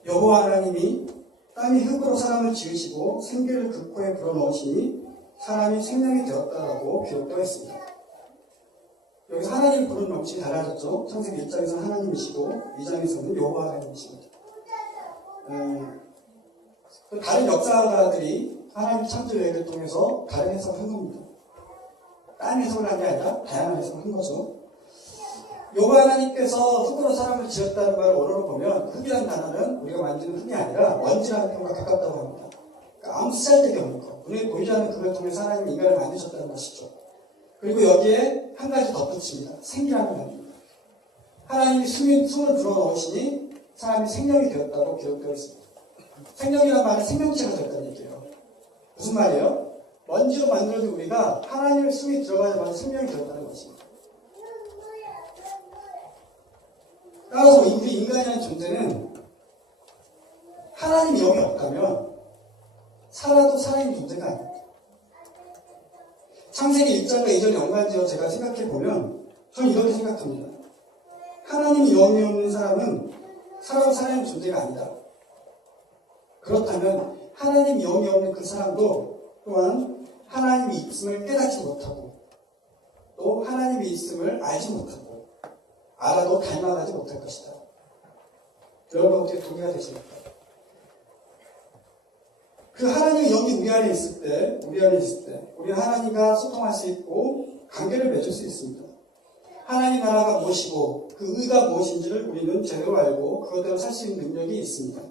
여호와 하나님이 땅이 흙으로 사람을 지으시고 생기를 그 코에 불어넣으시니 사람이 생명이 되었다라고 기록되어 있습니다. 여기서 하나님 부르는 명칭이 달라졌죠. 창세기 1장에서는 하나님이시고 2장에서는 여호와 하나님이십니다. 다른 역사가들이 하나님 창조 여행을 통해서 다른 해석을 한 겁니다. 딴 해석을 한 게 아니라 다양한 해석을 한 거죠. 여호와 하나님께서 흙으로 사람을 지었다는 말을 원어로 보면 흙이라는 단어는 우리가 만드는 흙이 아니라 먼지라는 표현과 가깝다고 합니다. 그러니까 아무 쓰잘데기 없는 것, 눈에 보이지 않는 그걸 통해서 하나님이 인간을 만드셨다는 것이죠. 그리고 여기에 한 가지 덧붙입니다. 생기라는 말입니다. 하나님이 숨을 불어넣으시니 사람이 생명이 되었다고 기록되어 있습니다. 생명이라는 말은 생명체가 됐다는 얘기예요. 무슨 말이에요? 먼지로 만들어진 우리가 하나님의 숨이 들어가자마자 생명이 되었다는 것입니다. 따라서 우리 인간이라는 존재는 하나님이 여기 없다면 살아도 살아있는 존재가 아닙니다. 창세기 1장과 2절 연관지어 제가 생각해보면 저는 이렇게 생각합니다. 하나님이 영이 없는 사람은 살아도 살아있는 존재가 아니다. 그렇다면 하나님 영이 없는 그 사람도 또한 하나님이 있음을 깨닫지 못하고 또 하나님이 있음을 알지 못하고 알아도 닮아가지 못할 것이다. 여러분 어떻게 동의가 되십니까? 그 하나님의 영이 우리 안에 있을 때 우리 하나님과 소통할 수 있고 관계를 맺을 수 있습니다. 하나님 나라가 무엇이고 그 의가 무엇인지를 우리는 제대로 알고 그것대로 살 수 있는 능력이 있습니다.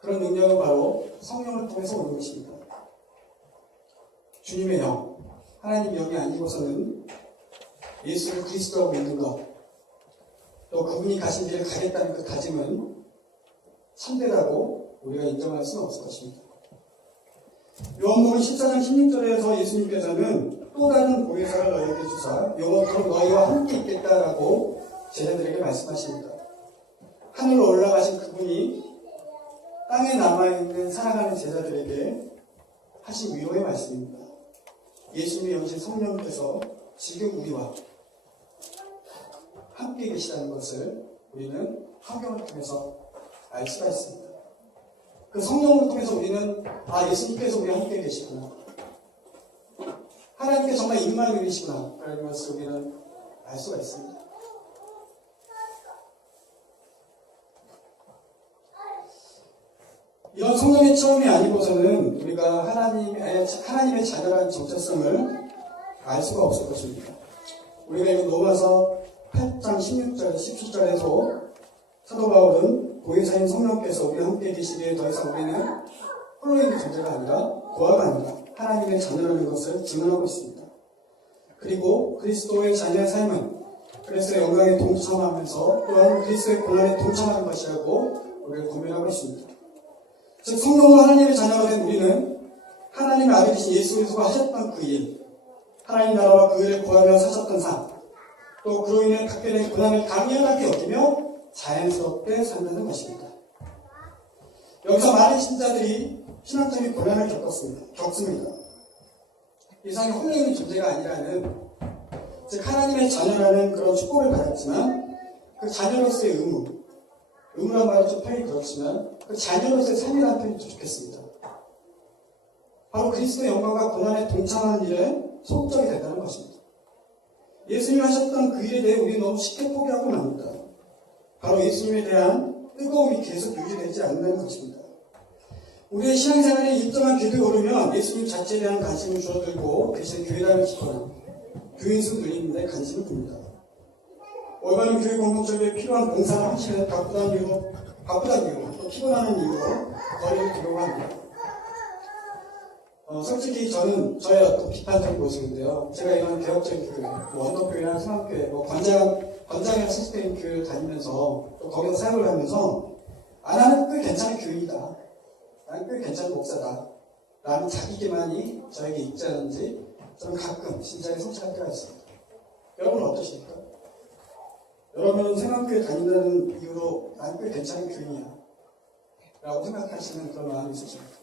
그런 능력은 바로 성령을 통해서 오는 것입니다. 주님의 영, 하나님 영이 아니고서는 예수를 그리스도라고 믿는 것, 또 그분이 가신 길을 가겠다는 그 다짐은 참되다고 우리가 인정할 수는 없을 것입니다. 요한복음 14장 16절에서 예수님께서는 또 다른 보혜사를 너희에게 주사 영원토록 너희와 함께 있겠다라고 제자들에게 말씀하십니다. 하늘로 올라가신 그분이 땅에 남아있는 사랑하는 제자들에게 하신 위로의 말씀입니다. 예수님의 영신 성령께서 지금 우리와 함께 계시다는 것을 우리는 성경을 통해서 알 수가 있습니다. 그 성령을 통해서 우리는 예수님께서 우리와 함께 계시구나, 하나님께서 정말 임마누엘 계시구나 라는 것을 우리는 알 수가 있습니다. 이런 성령의 처음이 아니고서는 우리가 하나님의 자녀라는 정체성을 알 수가 없을 것입니다. 우리가 이거 로마서 8장 16절, 17절에서 사도 바울은 보혜사인 성령께서 우리와 함께 계시기에 더 이상 우리는 홀로 있는 존재가 아니라 고아가 아니라 하나님의 자녀라는 것을 증언하고 있습니다. 그리고 그리스도의 자녀의 삶은 그리스도의 영광에 동참하면서 또한 그리스도의 고난에 동참하는 것이라고 우리를 고민하고 있습니다. 즉 성령으로 하나님의 자녀가 된 우리는 하나님의 아들이신 예수 그리스도가 하셨던 그 일, 하나님 나라와 그 일을 구하며 사셨던 삶, 또 그로 인해 갖게 된 고난을 당연하게 여기며 자연스럽게 산다는 것입니다. 여기서 많은 신자들이 신앙적인 고난을 겪습니다. 이상이 홀로 있는 존재가 아니라는, 즉 하나님의 자녀라는 그런 축복을 받았지만 그 자녀로서의 의무란 말이 좀 표현이 그렇지만 그 자녀로서의 삶이라는 표현이 좀 좋겠습니다. 바로 그리스도의 영광과 고난에 동참하는 일에 소극적이 됐다는 것입니다. 예수님이 하셨던 그 일에 대해 우리는 너무 쉽게 포기하고 맙니다. 바로 예수님에 대한 뜨거움이 계속 유지되지 않는다는 것입니다. 우리의 신앙생활에 일정한 궤도에 오르면 예수님 자체에 대한 관심이 줄어들고 대신 교회당을 짓거나 교인수 늘리는 데 관심을 둡니다. 올바른 교회 공동체에 필요한 봉사를 하시는 바쁘다는 이유로 또 피곤하는 이유로 거리를 두려고 합니다. 솔직히 저는 저의 어떤 비판적인 모습인데요. 제가 이런 개혁적인 교회, 원더교회나 성악교회, 권장이나 시스템 교회를 다니면서 또 거기서 사역을 하면서 나는 꽤 괜찮은 교인이다. 나는 꽤 괜찮은 목사다. 라는 자기기만이 저에게 있지 않은지 저는 가끔 진짜에 성찰할 때가 있습니다. 여러분은 어떠십니까? 여러분은 생각교회 다닌다는 이유로 나는 꽤 괜찮은 교인이야. 라고 생각하시는 그런 마음이 있으십니까?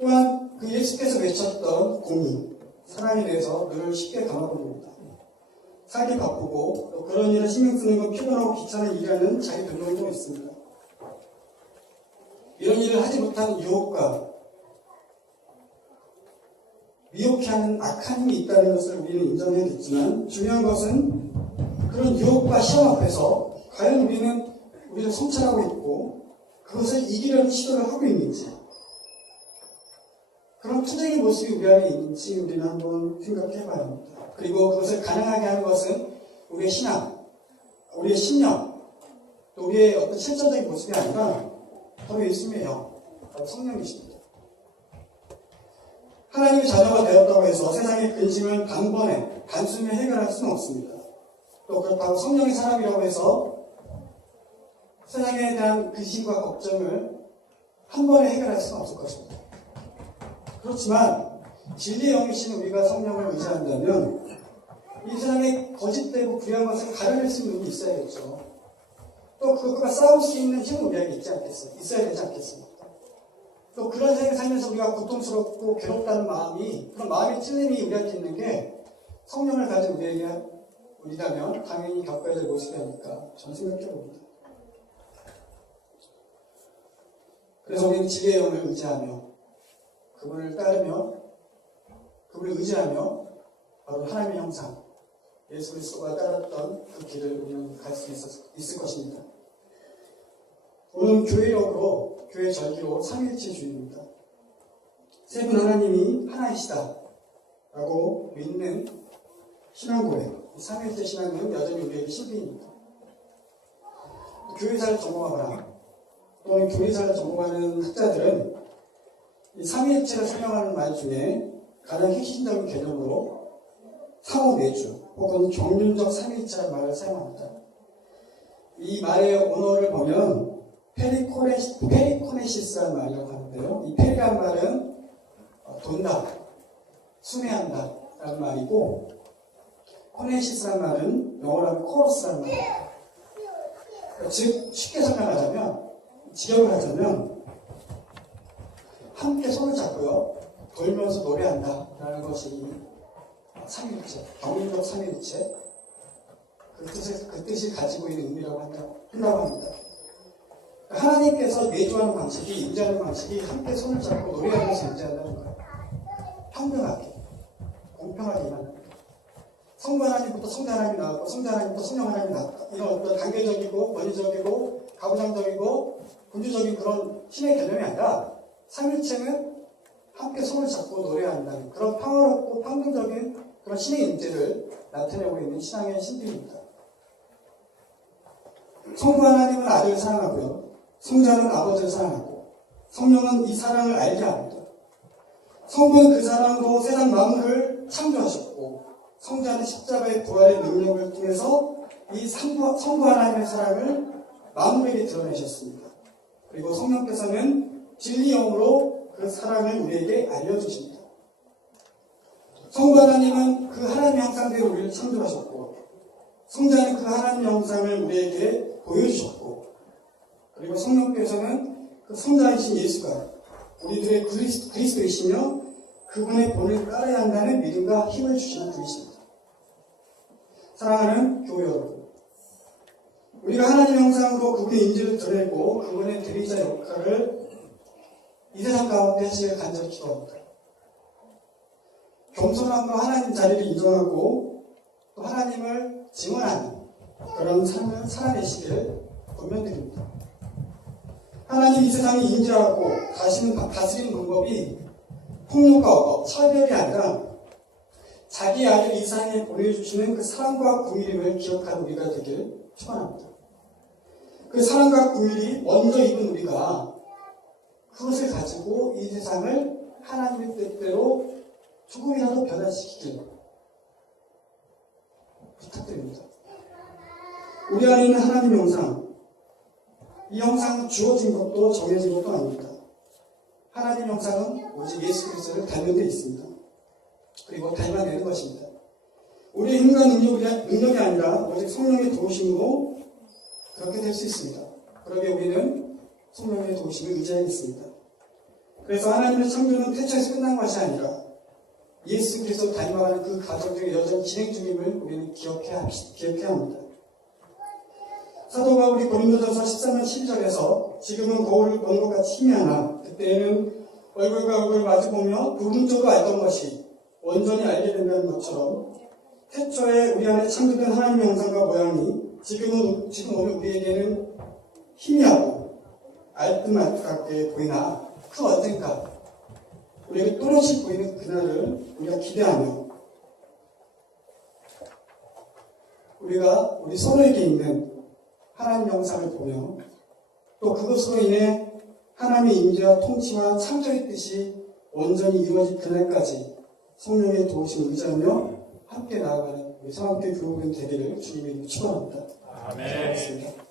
또한 그 예수께서 외쳤던 공의, 사랑에 대해서 늘 쉽게 감아봅니다. 살기 바쁘고 또 그런 일에 신경 쓰는 건 피곤하고 귀찮은 일이라는 자기 변명도 있습니다. 이런 일을 하지 못한 유혹과 미혹해 하는 악한 힘이 있다는 것을 우리는 인정해야겠지만 중요한 것은 그런 유혹과 시험 앞에서 과연 우리를 성찰하고 있고 그것을 이기려는 시도를 하고 있는지 그런 투쟁의 모습이 우리 안에 있는지 우리는 한번 생각해 봐야 합니다. 그리고 그것을 가능하게 하는 것은 우리의 신앙, 우리의 신념, 또 우리의 어떤 실천적인 모습이 아니라 바로 예수님의 영, 바로 성령이십니다. 하나님의 자녀가 되었다고 해서 세상의 근심을 단번에 단숨에 해결할 수는 없습니다. 또 그렇다고 성령의 사람이라고 해서 세상에 대한 근심과 걱정을 한 번에 해결할 수는 없을 것입니다. 그렇지만 진리의 영이신 우리가 성령을 의지한다면 이 세상에 거짓되고 불의한 것을 가려낼 수 있는 눈이 있어야겠죠. 또 그것과 싸울 수 있는 힘은 우리에게 있어야 되지 않겠습니까? 또 그런 세상에 살면서 우리가 고통스럽고 괴롭다는 마음이, 그런 마음의 찔림이 우리한테 있는 게 성령을 가진 우리라면 당연히 겪어야 될 모습이 아닐까 저는 생각해 봅니다. 그래서 우리는 지혜의 영을 의지하며 그분을 따르며 그분을 의지하며 바로 하나님의 형상 예수 그리스도가 따랐던 그 길을 우리는 갈 수 있을 것입니다. 오늘 교회력으로 교회 절기로 삼위일체주의입니다. 세 분 하나님이 하나이시다 라고 믿는 신앙고백, 삼위일체 신앙은 여전히 우리에게 신비입니다. 교회사를 전공하거나 또는 교회사를 전공하는 학자들은 이 삼위일체를 설명하는 말 중에 가장 핵심적인 개념으로 상호내주 혹은 경륜적 삼위일체라는 말을 사용합니다. 이 말의 언어를 보면 페리코네시스라는 말이라고 하는데요. 이 페리라는 말은 돈다, 순회한다 라는 말이고 코네시스라는 말은 영어로 하면 코러스라는 말입니다. 즉 쉽게 설명하자면 직역을 하자면 함께 손을 잡고요 돌면서 노래한다 라는 것이 삼위일체, 경륜적 삼위일체 그 뜻이 가지고 있는 의미라고 한다고 합니다. 하나님께서 내주하는 방식이, 임재하는 방식이 함께 손을 잡고 노래하면서 임재한다는 거예요. 평등하게, 공평하게 임하는 거예요. 성부 하나님부터 성자 하나님이 나왔고 성자 하나님부터 성령 하나님이 나왔다. 이런 어떤 단계적이고 권위적이고 가부장적이고 군주적인 그런 신의 개념이 아니라 삼위일체는 함께 손을 잡고 노래한다는 그런 평화롭고 평등적인 그런 신의 임재를 나타내고 있는 신앙의 신비입니다. 성부 하나님은 아들을 사랑하고요. 성자는 아버지를 사랑하고 성령은 이 사랑을 알게 합니다. 성부는 그 사랑으로 세상 만물을 창조하셨고 성자는 십자가의 부활의 능력을 통해서 이 성부 하나님의 사랑을 만물에게 드러내셨습니다. 그리고 성령께서는 진리 영으로 그 사랑을 우리에게 알려주십니다. 성부 하나님은 그 하나님의 형상대로 우리를 창조하셨고 성자는 그 하나님의 형상을 우리에게 보여주셨고 그리고 성령께서는 그 성자이신 예수가 우리들의 그리스도이시며 그분의 본을 따라야 한다는 믿음과 힘을 주시는 분이십니다. 사랑하는 교회 여러분, 우리가 하나님의 형상으로 그분의 인지를 드러내고 그분의 대리자 역할을 이 세상 가운데 하시길 간절히 기도합니다. 겸손함으로 하나님 자리를 인정하고 또 하나님을 증언하는 그런 삶을 살아내시길 권면드립니다. 하나님 이 세상을 인지하고 다스리는 방법이 폭력과 억압, 차별이 아니라 자기 아들 이 세상에 보내주시는 그 사랑과 긍휼을 기억하는 우리가 되길 축원합니다. 그 사랑과 긍휼이 먼저 입은 우리가 그것을 가지고 이 세상을 하나님의 뜻대로 조금이라도 변화시키길 부탁드립니다. 우리 안에 있는 하나님의 형상, 이 형상은 주어진 것도 정해진 것도 아닙니다. 하나님의 형상은 오직 예수 그리스도를 닮은 데 있습니다. 그리고 닮아내는 것입니다. 우리의 힘과 능력이 아니라 오직 성령의 도우심으로 그렇게 될 수 있습니다. 그러게 우리는 성령의 도우심을 의지하겠습니다. 그래서 하나님의 창조는 태초에서 끝난 것이 아니라 예수 그리스도 닮아가는 그 과정 중에 여전히 진행 중임을 우리는 기억해야 합니다. 사도 바울이 고린도전서 13장 12절에서 지금은 거울을 보는 것 같이 희미하나 그때에는 얼굴과 얼굴을 마주보며 부분적으로 알던 것이 온전히 알게 된다는 것처럼 태초에 우리 안에 창조된 하나님의 형상과 모양이 지금 오늘 우리에게는 희미하고 알듯말듯하게 보이나 그 언젠가 우리에게 또렷이 보이는 그날을 우리가 기대하며 우리가 우리 서로에게 있는 하나님 형상을 보며 또 그것으로 인해 하나님의 임재와 통치와 창조의 뜻이 온전히 이루어질 그날까지 성령의 도우심을 의지하며 함께 나아가는 우리 성학교회 교우분 되기를 주님의 이름으로 축원합니다. 아멘.